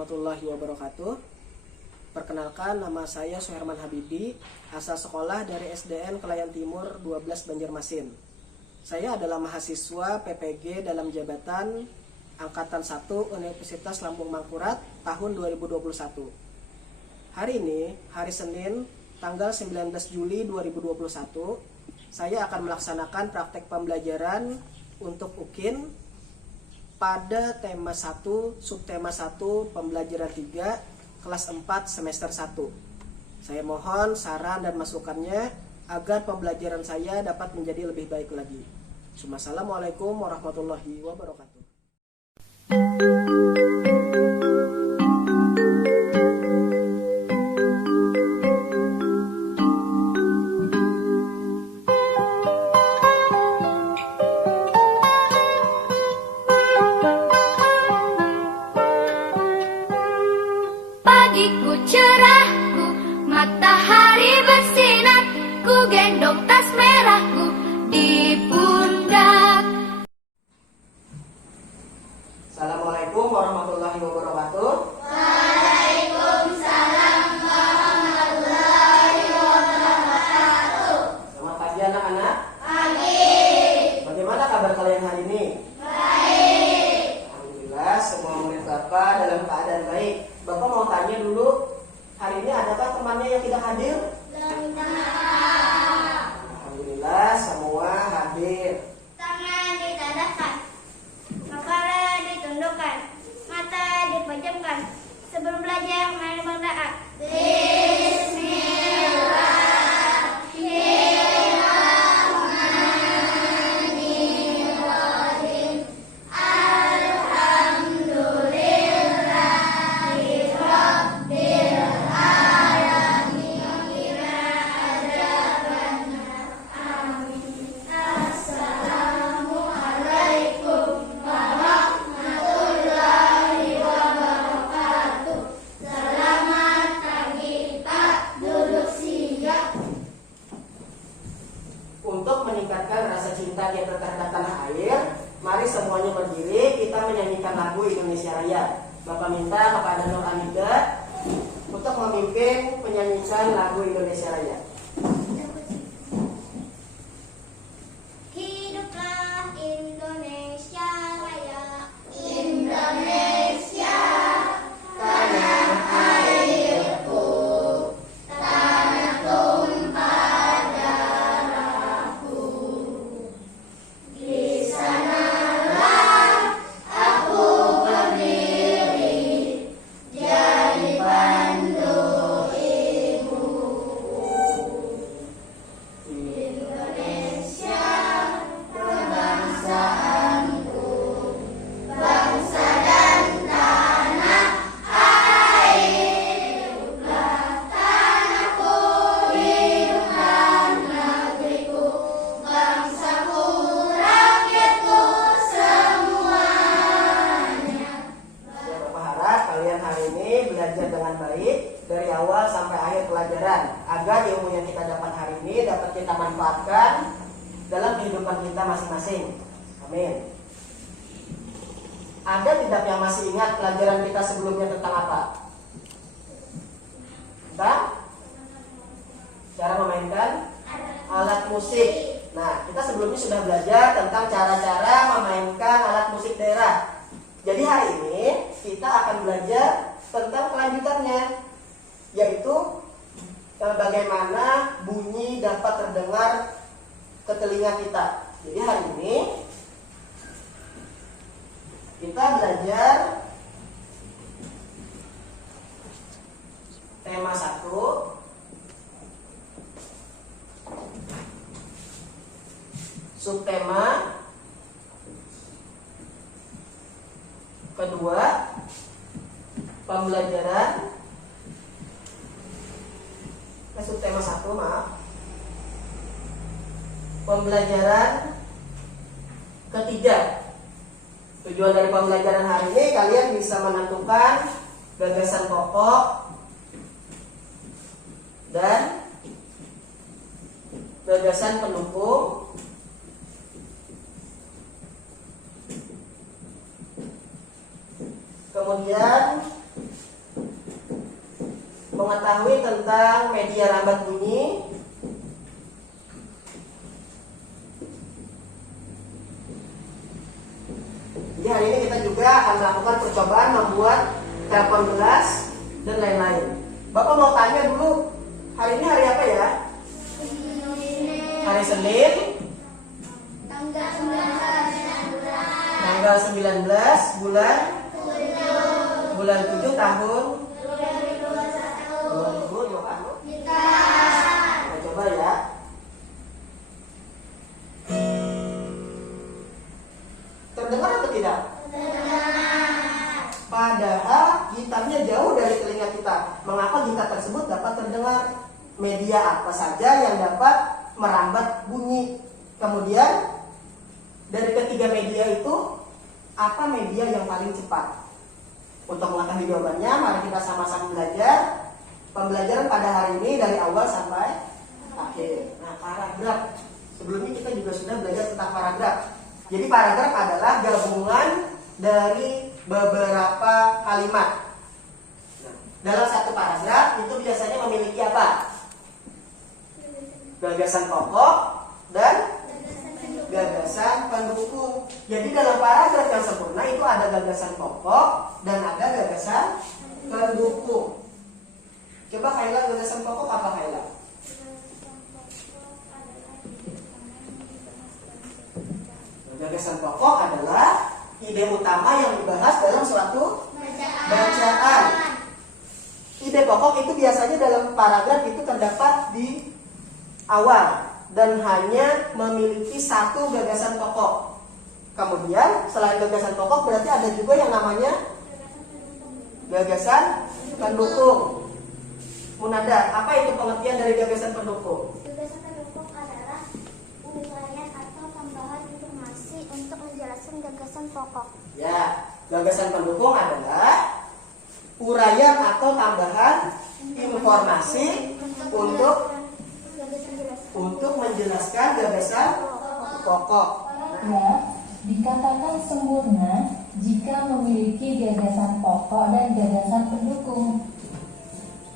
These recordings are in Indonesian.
warahmatullahi wabarakatuh. Perkenalkan, nama saya Suherman Habibi, asal sekolah dari SDN Kelayan Timur 12 Banjarmasin. Saya adalah mahasiswa PPG dalam jabatan Angkatan 1 Universitas Lampung Mangkurat tahun 2021. Hari ini, hari Senin, tanggal 19 Juli 2021, saya akan melaksanakan praktek pembelajaran untuk UKIN pada tema 1, subtema 1, pembelajaran 3, kelas 4, semester 1. Saya mohon saran dan masukannya agar pembelajaran saya dapat menjadi lebih baik lagi. Assalamualaikum warahmatullahi wabarakatuh. Pagiku cerahku, matahari bersinar, ku gendong tas merahku di pundak. Assalamualaikum warahmatullahi wabarakatuh. Waalaikumsalam warahmatullahi wabarakatuh. Selamat pagi anak-anak. Pagi. Bagaimana kabar kalian hari ini? Baik. Alhamdulillah, semua murid Bapak dalam keadaan baik. Bapak mau tanya dulu, hari ini adakah temannya yang tidak hadir? Alhamdulillah, semua hadir. Tangan ditadahkan, kepala ditundukkan, mata dipejamkan. Sebelum belajar, mari berdoa. Bismillahirrahmanirrahim. Alhamdulillahirabbil alamin. Qina adzabannar. Amin. Assalamualaikum warahmatullahi wabarakatuh. Selamat pagi Pak, duduk siap. Untuk meningkatkan rasa cinta kita terhadap tanah air, mari semuanya berdiri, kita menyanyikan lagu Indonesia Raya. Bapak minta kepada Nur Amida untuk memimpin penyanyian lagu Indonesia Raya. Hiduplah Indonesia Raya, Indonesia tanah airku, tanah tumpah darahku. Di sanalah aku berdiri, jadi pandu ibuku. Indonesia kebangsaanku, bangsa dan tanah air. Hiduplah tanahku, hiduplah negeriku, bangsaku, rakyatku semuanya. Saya berharap kalian hari ini belajar dengan baik dari awal sampai akhir pelajaran, agar ilmu yang kita dapat hari ini dapat kita manfaatkan dalam kehidupan kita masing-masing. Amin. Ada tidak yang masih ingat pelajaran kita sebelumnya tentang apa? Tentang cara memainkan alat musik. Nah, kita sebelumnya sudah belajar tentang cara-cara memainkan alat musik daerah. Jadi hari ini kita akan belajar tentang kelanjutannya, yaitu bagaimana bunyi dapat terdengar ke telinga kita. Jadi hari ini kita belajar tema 1, subtema kedua, pembelajaran subtema 1, pembelajaran ketiga. Tujuan dari pembelajaran hari ini kalian bisa menentukan gagasan pokok dan gagasan pendukung. Kemudian mengetahui tentang media rambat bunyi. Jadi hari ini kita juga akan melakukan percobaan membuat telepon gelas dan lain-lain. Bapak mau tanya dulu, hari ini hari apa ya? Hari Senin, tanggal 19 bulan 7 tahun 2021. Kita coba ya. Terdengar atau tidak? Padahal gitarnya jauh dari telinga kita. Mengapa gitar tersebut dapat terdengar? Media apa saja yang dapat merambat bunyi? Kemudian dari ketiga media itu, apa media yang paling cepat? Untuk mengetahui jawabannya, mari kita sama-sama belajar. Pembelajaran pada hari ini dari awal sampai akhir. Nah, paragraf. Sebelumnya kita juga sudah belajar tentang paragraf. Jadi paragraf adalah gabungan dari beberapa kalimat. Nah, dalam satu paragraf itu biasanya memiliki apa? Gagasan pokok dan gagasan pendukung. Jadi dalam paragraf yang sempurna itu ada gagasan pokok dan ada gagasan pendukung. Coba Kayla, gagasan pokok apa Kayla? Gagasan pokok adalah ide utama yang dibahas dalam suatu bacaan. Ide pokok itu biasanya dalam paragraf itu terdapat di awal dan hanya memiliki satu gagasan pokok. Kemudian selain gagasan pokok berarti ada juga yang namanya gagasan pendukung. Munada, apa itu pengertian dari gagasan pendukung? Gagasan pendukung adalah uraian atau tambahan informasi untuk menjelaskan gagasan pokok. Ya, gagasan pendukung adalah uraian atau tambahan informasi untuk menjelaskan gagasan pokok. Ya, dikatakan sempurna jika memiliki gagasan pokok dan gagasan pendukung.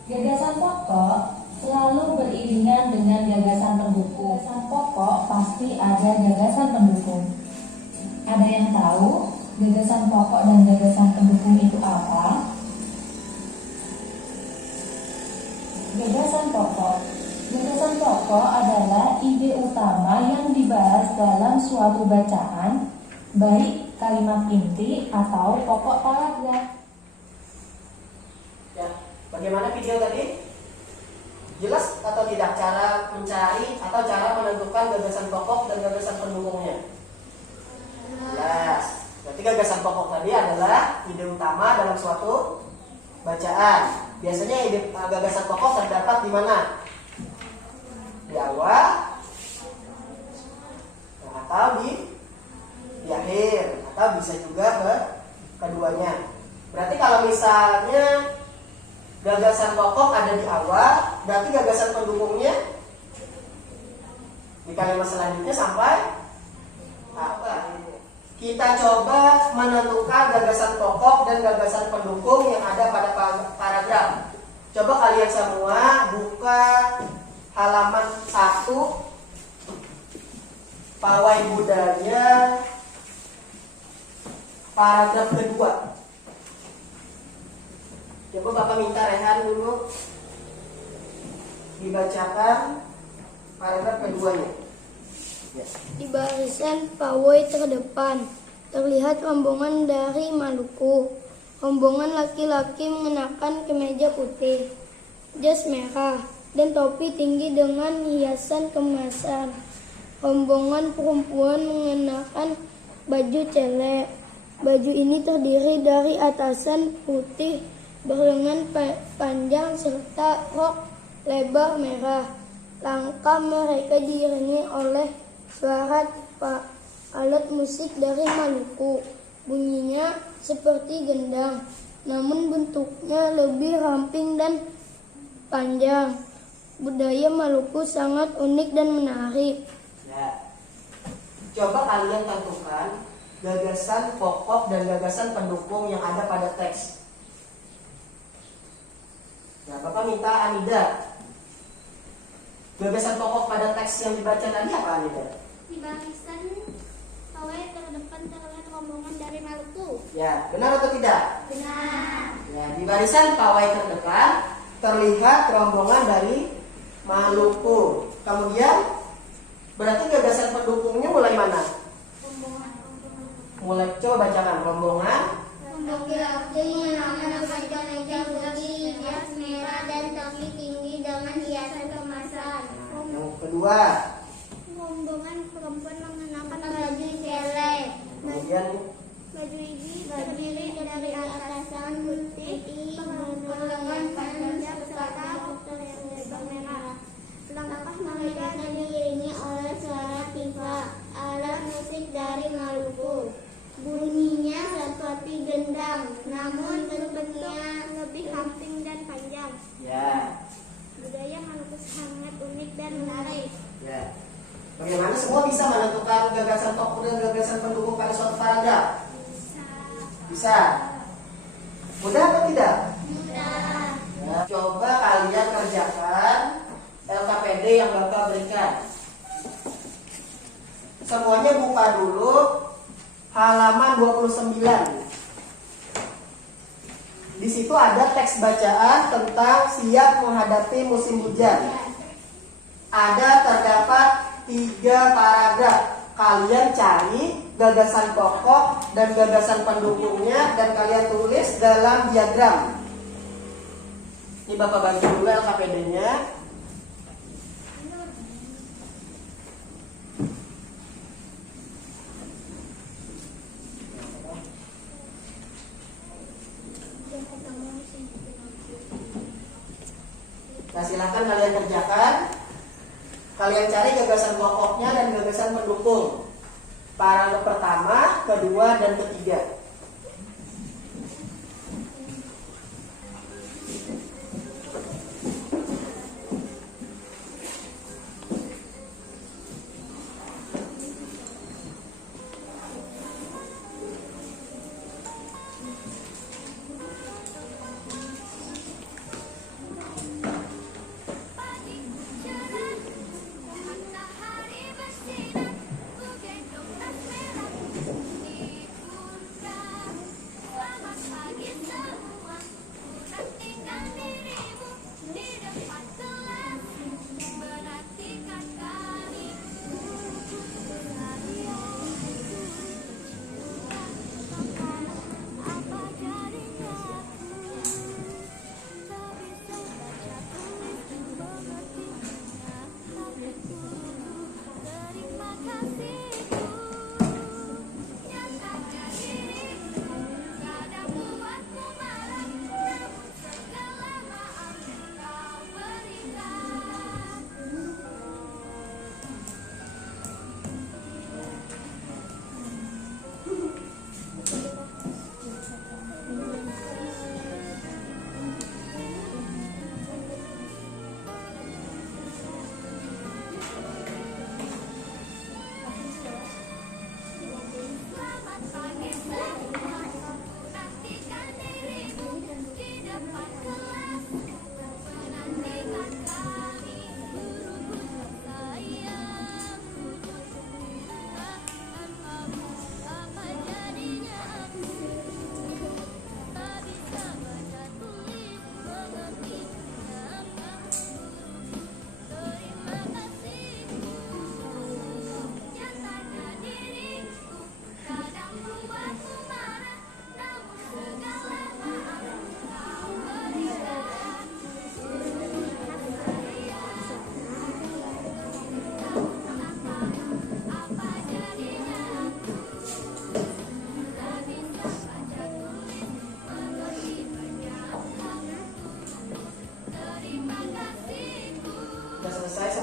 Gagasan pokok selalu beriringan dengan gagasan pendukung. Gagasan pokok pasti ada gagasan pendukung. Ada yang tahu gagasan pokok dan gagasan pendukung itu apa? Gagasan pokok. Gagasan pokok adalah ide utama yang dibahas dalam suatu bacaan, baik kalimat inti atau pokok paragraf. Ya, bagaimana video tadi? Jelas atau tidak cara mencari atau cara menentukan gagasan pokok dan gagasan pendukungnya? Jelas. Berarti gagasan pokok tadi adalah ide utama dalam suatu bacaan. Biasanya ide gagasan pokok terdapat di mana? Di awal atau di akhir, atau bisa juga keduanya. Berarti kalau misalnya gagasan pokok ada di awal, berarti gagasan pendukungnya di kalimat selanjutnya sampai apa? Kita coba menentukan gagasan pokok dan gagasan pendukung yang ada pada paragraf. Coba kalian semua buka halaman 1, pawai budaya, paragraf kedua. Coba Bapak minta Rehan dulu dibacakan paragraf keduanya. Ya. Di barisan pawai terdepan terlihat rombongan dari Maluku. Rombongan laki-laki mengenakan kemeja putih, jas merah, dan topi tinggi dengan hiasan kemasan. Rombongan perempuan mengenakan baju celek. Baju ini terdiri dari atasan putih berlengan panjang serta rok lebar merah. Langkah mereka diiringi oleh suara alat musik dari Maluku. Bunyinya seperti gendang, namun bentuknya lebih ramping dan panjang. Budaya Maluku sangat unik dan menarik. Ya. Coba kalian tentukan gagasan pokok dan gagasan pendukung yang ada pada teks. Nah, Bapak minta Anida. Gagasan pokok pada teks yang dibaca tadi apa, Anida? Di barisan pawai terdepan terlihat rombongan dari Maluku. Ya, benar atau tidak? Benar. Ya, di barisan pawai terdepan terlihat rombongan dari Maluku. Kemudian berarti gagasan pendukungnya mulai mana? Mulai, coba bacakan rombongan. Laki-laki mengenakan kemeja putih, jas merah dan topi tinggi dengan hiasan kemasan. Yang kedua, Rombongan perempuan mengenakan baju celek. kemudian Baju ini terdiri dari atasan putih, perlengan panjang serta botol yang lebar merah. Langkah mereka diiringi oleh suara tifa, alat musik dari Maluku. Bunyinya seperti gendang, namun bentuknya lebih ramping dan panjang. ya, Budaya Maluku sangat unik dan menarik. ya. Bagaimana semua bisa menentukan gagasan tokoh dan gagasan pendukung pada suatu paragraf? Bisa. Mudah atau tidak? Mudah. Ya, coba kalian kerjakan LKPD yang Bapak berikan. Semuanya buka dulu halaman 29. Di situ ada teks bacaan tentang siap menghadapi musim hujan. Ada terdapat 3 paragraf. Kalian cari gagasan pokok dan gagasan pendukungnya dan kalian tulis dalam diagram. Ini Bapak bagi dulu LKPD-nya. Nah, silakan kalian kerjakan. Kalian cari gagasan pokoknya dan gagasan pendukung. Paragraf pertama, kedua, dan ketiga.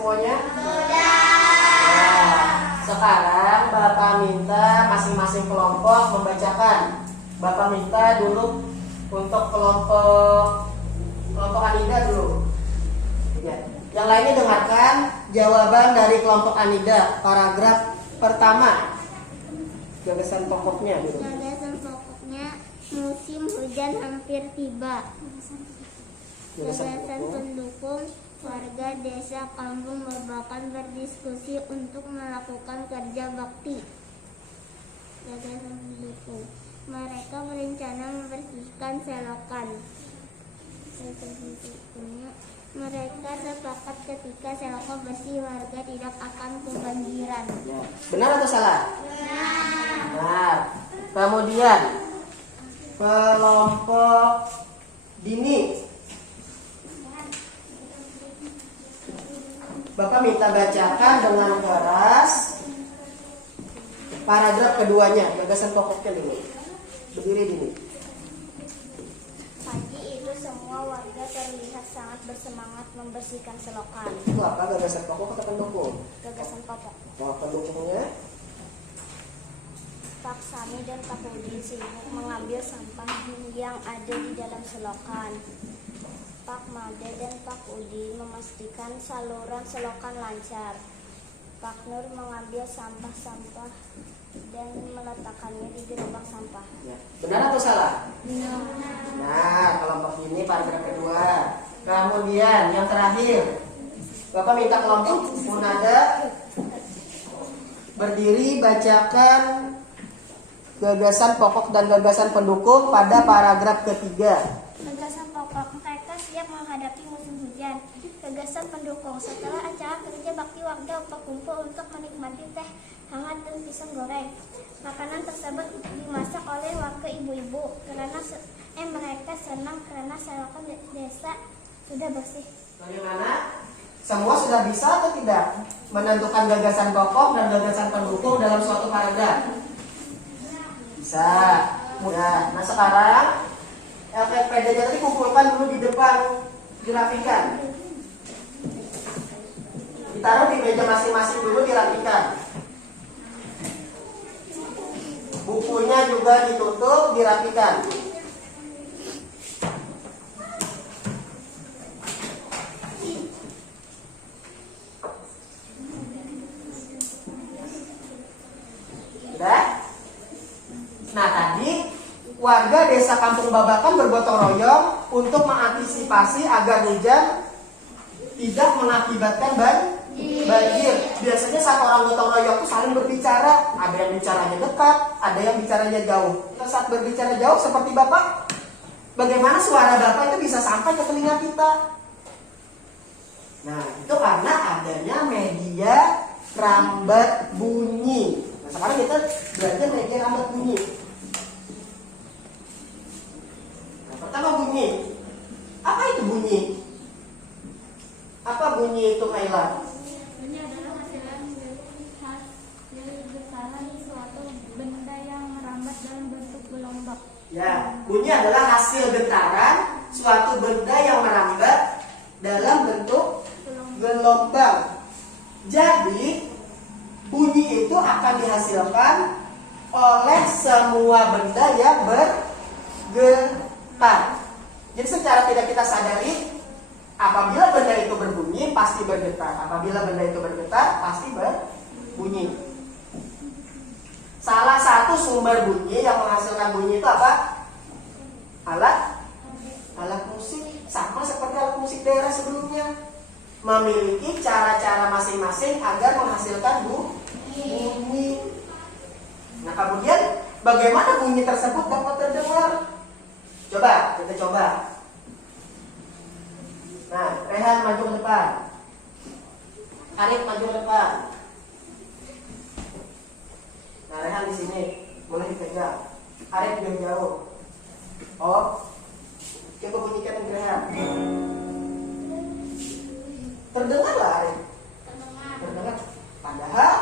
semuanya? Nah, sekarang Bapak minta masing-masing kelompok membacakan. Bapak minta dulu untuk kelompok Anida dulu. Ya. Yang lainnya dengarkan jawaban dari kelompok Anida, paragraf pertama. Gagasan pokoknya dulu. Gagasan pokoknya, musim hujan hampir tiba. Gagasan pendukung warga desa kampung Babakan berdiskusi untuk melakukan kerja bakti. Gagasan pendukung. Mereka berencana membersihkan selokan. Gagasan pendukungnya. Mereka sepakat ketika selokan bersih warga tidak akan kebanjiran. Ya. Benar atau salah? Benar. Kemudian kelompok dini. Bapak minta bacakan dengan keras paragraf keduanya, gagasan pokoknya dulu. Berdiri dini. Pagi itu semua warga terlihat sangat bersemangat membersihkan selokan. Itu apa gagasan pokok atau pendukung? Gagasan pokok. Oh, pendukungnya. Pak Sami dan Pak Udin sibuk mengambil sampah yang ada di dalam selokan. Pak Made dan Pak Udin memastikan saluran selokan lancar. Pak Nur mengambil sampah-sampah dan meletakkannya di gerobak sampah. Ya. Benar atau salah? Nah, kelompok ini paragraf kedua. Kemudian yang terakhir, Bapak minta kelompok munada berdiri bacakan gagasan pokok dan gagasan pendukung pada paragraf ketiga. Gagasan pokok, mereka siap menghadapi musim hujan. Gagasan pendukung, setelah acara kerja bakti warga berkumpul untuk menikmati teh hangat dan pisang goreng. Makanan tersebut dimasak oleh warga ibu-ibu mereka senang karena selokan desa sudah bersih. Bagaimana? Semua sudah bisa atau tidak menentukan gagasan pokok dan gagasan pendukung dalam suatu paragraf? Bisa. Ya, nah sekarang LKPD-nya tadi kumpulkan dulu di depan, dirapikan. Ditaruh di meja masing-masing dulu, dirapikan. Bukunya juga ditutup, dirapikan. Sudah? Nah tadi warga desa Kampung Babakan bergotong royong untuk mengantisipasi agar hujan tidak mengakibatkan banjir. Biasanya saat orang gotong royong itu saling berbicara, ada yang bicaranya dekat, ada yang bicaranya jauh. Saat berbicara jauh seperti Bapak, bagaimana suara Bapak itu bisa sampai ke telinga kita? Nah itu karena adanya media rambat bunyi. Nah sekarang kita belajar media rambat bunyi. Pertama bunyi. Apa itu bunyi? Apa bunyi itu, Kaila? Bunyi adalah hasilan khas dari getaran suatu benda yang merambat dalam bentuk gelombang. Ya, bunyi adalah hasil getaran suatu benda yang merambat dalam bentuk gelombang. Jadi, bunyi itu akan dihasilkan oleh semua benda yang bergetar. Jadi secara tidak kita sadari, apabila benda itu berbunyi pasti bergetar. Apabila benda itu bergetar pasti berbunyi. Salah satu sumber bunyi yang menghasilkan bunyi itu apa? Alat musik. Sama seperti alat musik daerah sebelumnya, memiliki cara-cara masing-masing agar menghasilkan bunyi. Nah kemudian bagaimana bunyi tersebut dapat terdengar? Coba, kita coba. Nah, Rehan maju ke depan. Arif maju ke depan. Nah, Rehan di sini, boleh dipegang. Arif diam jauh. Oh, coba bunyikan yang Rehan. Terdengar lah Arif? Terdengar. Padahal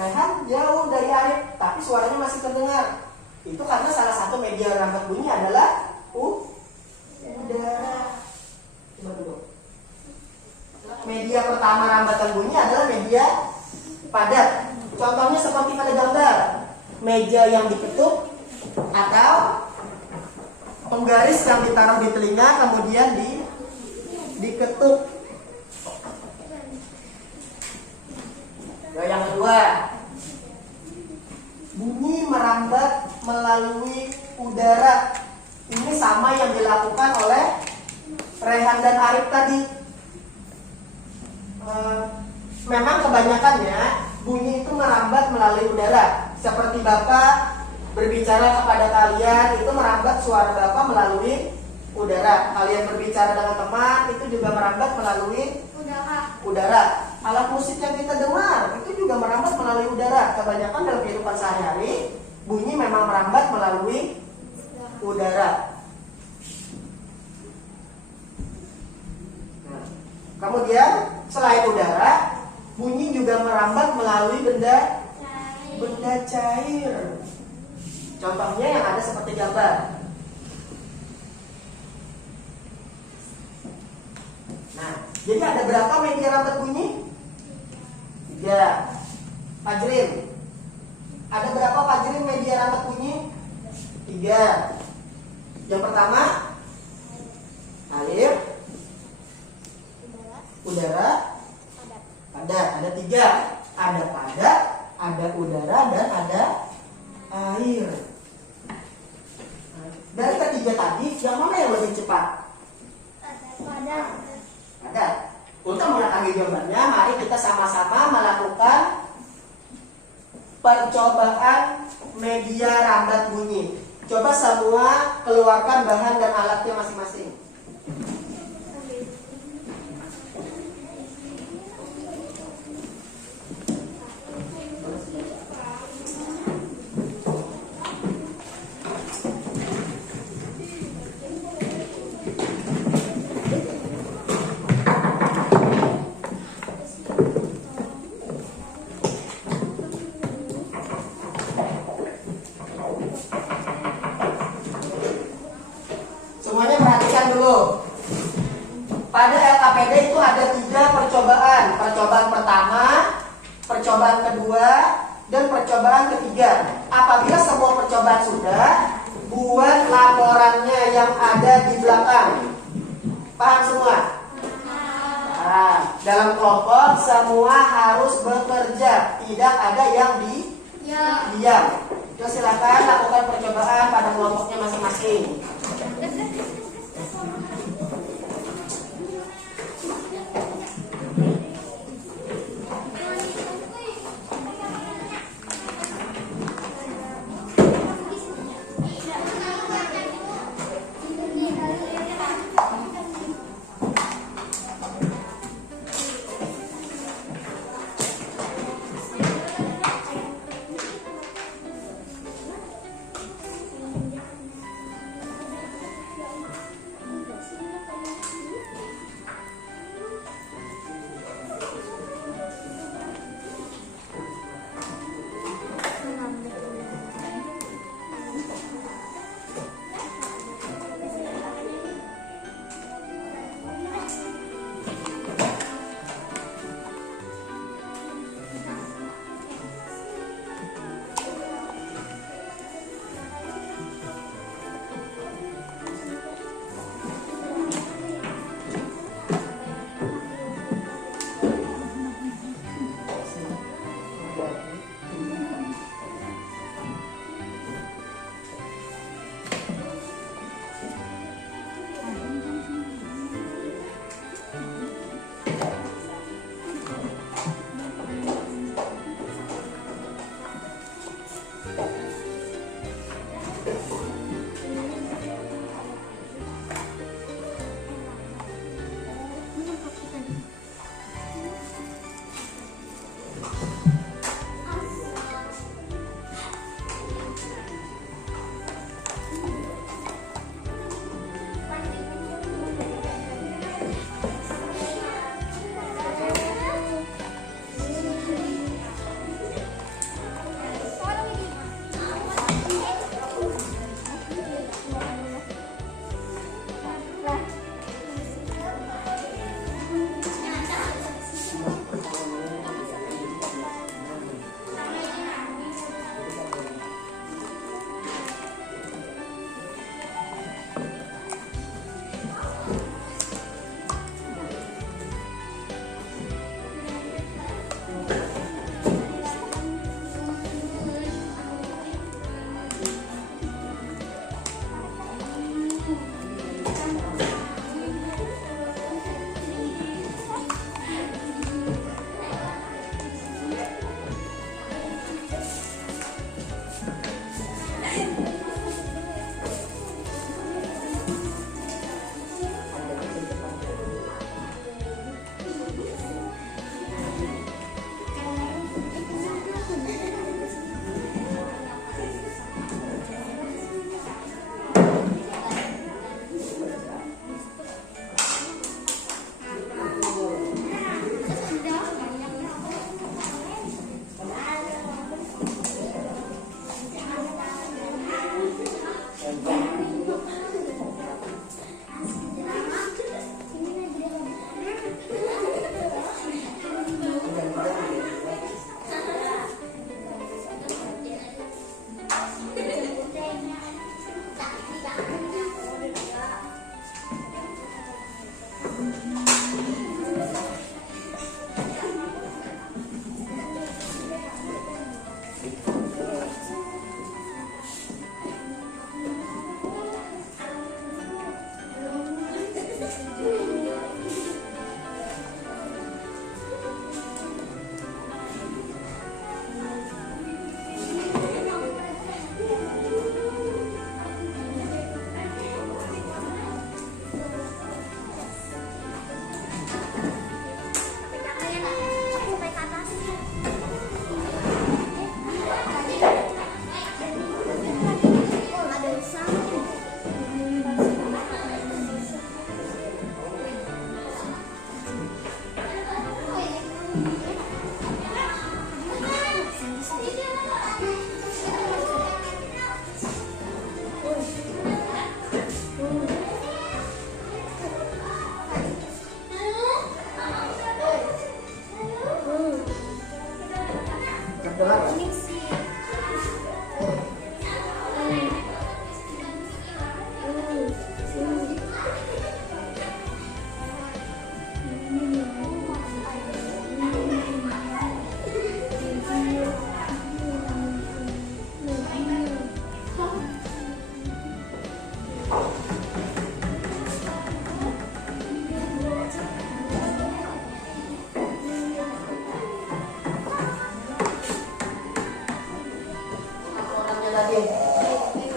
Rehan jauh dari Arif, tapi suaranya masih terdengar. Itu karena salah satu media rambat bunyi adalah udara. Coba dulu. Media pertama rambatan bunyi adalah media padat. Contohnya seperti pada gambar, meja yang diketuk atau penggaris yang ditaruh di telinga kemudian diketuk. Nah, yang kedua, bunyi merambat melalui udara. Ini sama yang dilakukan oleh Rehan dan Arif tadi. Memang kebanyakannya bunyi itu merambat melalui udara. Seperti Bapak berbicara kepada kalian, itu merambat suara Bapak melalui udara. Kalian berbicara dengan teman, itu juga merambat melalui udara. Alat musik yang kita dengar itu juga merambat melalui udara. Kebanyakan dalam kehidupan sehari-hari bunyi memang merambat melalui udara. Nah, kemudian selain udara, bunyi juga merambat melalui benda cair. Contohnya yang ada seperti gambar. Nah, jadi ada berapa media rambat bunyi? 3. Fajrin. Ada berapa Fajrin media rambat bunyi? 3. Yang pertama, air, udara, padat. Ada 3. Ada padat, ada udara, dan ada air. Dari ketiga tadi, yang mana yang lebih cepat? Padat. Untuk mengetahui jawabannya, mari kita sama-sama melakukan percobaan media rambat bunyi. Coba semua keluarkan bahan dan alatnya masing-masing. Semuanya perhatikan dulu. Pada LKPD itu ada 3 percobaan. Percobaan pertama, percobaan kedua, dan percobaan ketiga. Apabila semua percobaan sudah, buat laporannya yang ada di belakang. Paham semua? Nah, dalam kelompok semua harus bekerja. Tidak ada yang diam. Silakan lakukan percobaan pada kelompoknya masing-masing.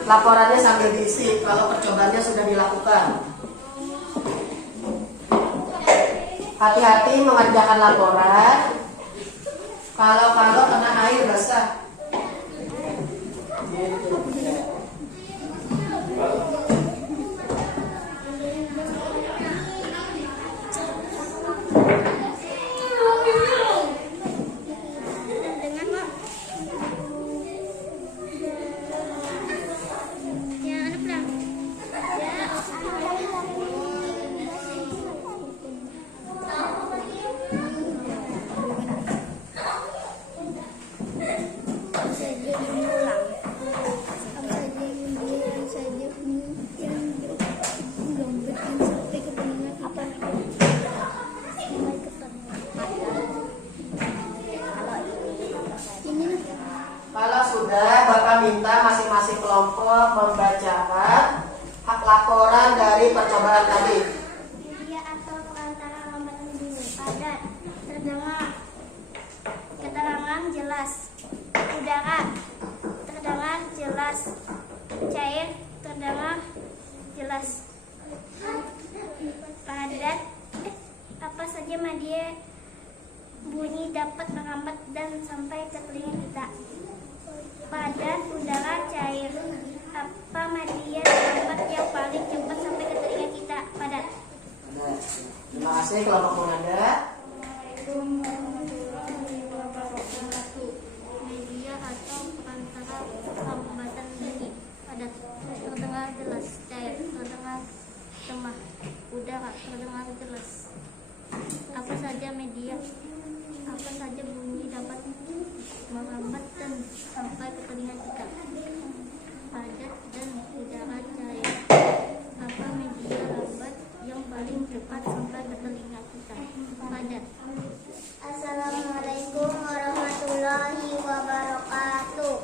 Laporannya sambil diisi kalau percobaannya sudah dilakukan. Hati-hati mengerjakan laporan. Kalau kena air basah. Kalau sudah, Bapak minta masing-masing kelompok membacakan hak laporan dari percobaan tadi. Media atau perantara lambatan bunyi padat, terdengar, keterangan jelas, udara, terdengar jelas, cair, terdengar jelas, padat, apa saja media bunyi dapat merambat dan sampai ke telinga kita. Padat, udara, cair, apa media merambat yang paling cepat sampai ke telinga kita? Padat. Terima kasih kelompok Munada. Media atau perantara lambatan bunyi padat, terdengar jelas, cair, terdengar lemah, udara, terdengar jelas. Apa saja media, apa saja bunyi dapat merambat dan sampai ke telinga kita? Padat dan udara, cair. Apa media lambat yang paling cepat sampai ke telinga kita? Padat. Assalamualaikum warahmatullahi wabarakatuh.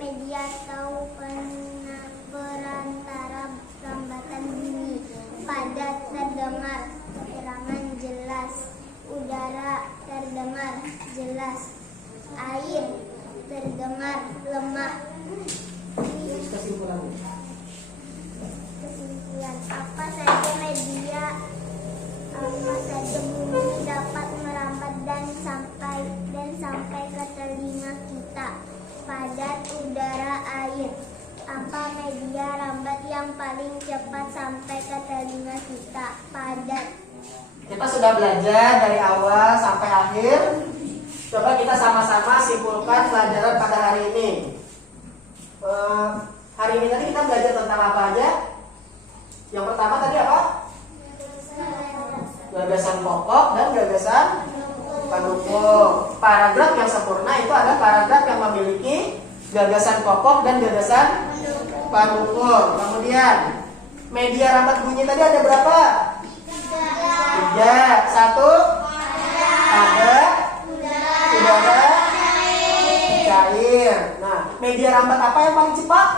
Media atau perantara lambatan bunyi padat, terdengar, keterangan jelas, udara, terdengar jelas, air, terdengar lemah. Kesimpulan, apa saja media, apa saja bunyi dapat merambat dan sampai ke telinga kita? Padat, udara, air. Apa media lambat yang paling cepat sampai ke telinga kita? Padat. Kita sudah belajar dari awal sampai akhir. Coba kita sama-sama simpulkan pelajaran pada hari ini. Hari ini tadi kita belajar tentang apa aja? Yang pertama tadi apa? Gagasan pokok dan gagasan pendukung. Paragraf yang sempurna itu adalah paragraf yang memiliki gagasan pokok dan gagasan pendukung. Kemudian media rambat bunyi tadi ada berapa? 3. 1 padat, udara, cair. Nah, media rambat apa yang paling cepat?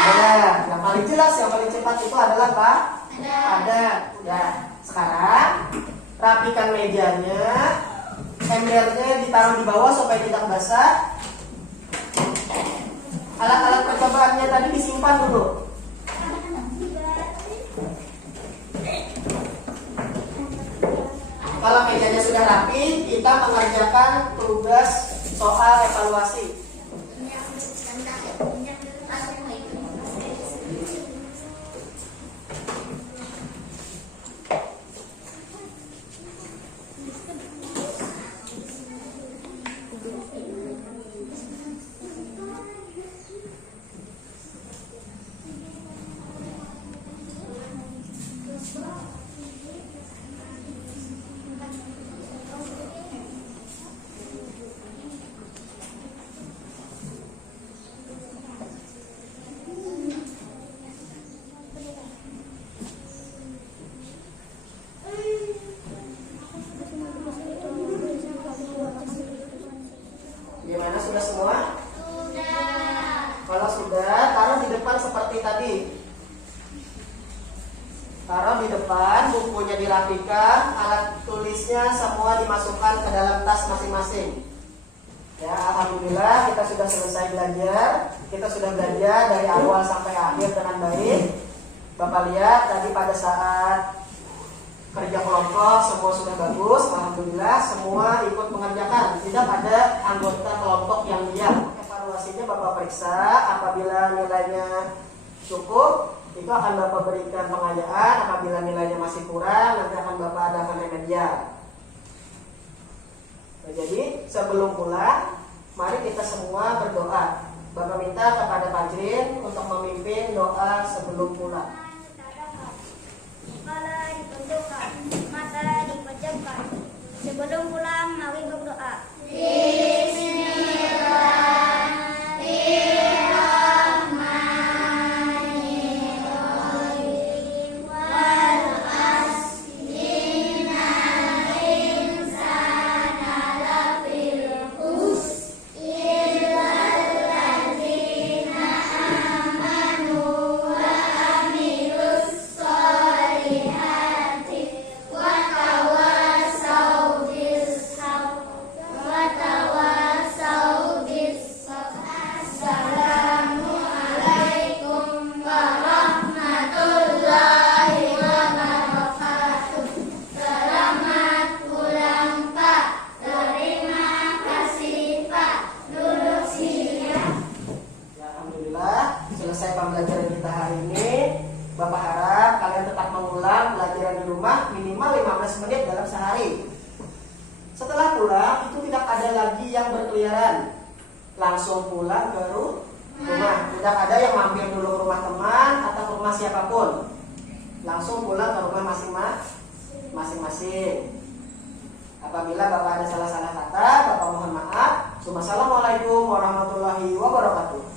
Padat. Yang paling jelas, yang paling cepat itu adalah apa? Padat. Ya, sekarang rapikan mejanya, embernya ditaruh di bawah supaya tidak basah. Alat-alat percobaannya tadi disimpan dulu. Kalau mejanya sudah rapi, kita mengerjakan tugas soal evaluasi. seperti tadi. Taruh di depan, bukunya dirapikan, alat tulisnya semua dimasukkan ke dalam tas masing-masing. Ya, alhamdulillah kita sudah selesai belajar. Kita sudah belajar dari awal sampai akhir dengan baik. Bapak lihat tadi pada saat kerja kelompok semua sudah bagus, alhamdulillah semua ikut mengerjakan. Tidak ada anggota kelompok yang diam. Evaluasinya Bapak periksa, apabila nilainya cukup, itu akan Bapak berikan pengayaan. Apabila nilainya masih kurang, nanti akan Bapak adakan remedial. Nah, jadi sebelum pulang, mari kita semua berdoa. Bapak minta kepada Pak Jrin untuk memimpin doa sebelum pulang. Kepala ditunjukkan, mata dipejamkan. Sebelum pulang, mari berdoa. Selesai pembelajaran kita hari ini. Bapak harap kalian tetap mengulang pelajaran di rumah minimal 15 menit dalam sehari. Setelah pulang itu tidak ada lagi yang berkeliaran, langsung pulang ke rumah. Tidak ada yang mampir dulu ke rumah teman atau ke rumah siapapun. Langsung pulang ke rumah masing-masing. Apabila Bapak ada salah-salah kata, Bapak mohon maaf. Assalamualaikum warahmatullahi wabarakatuh.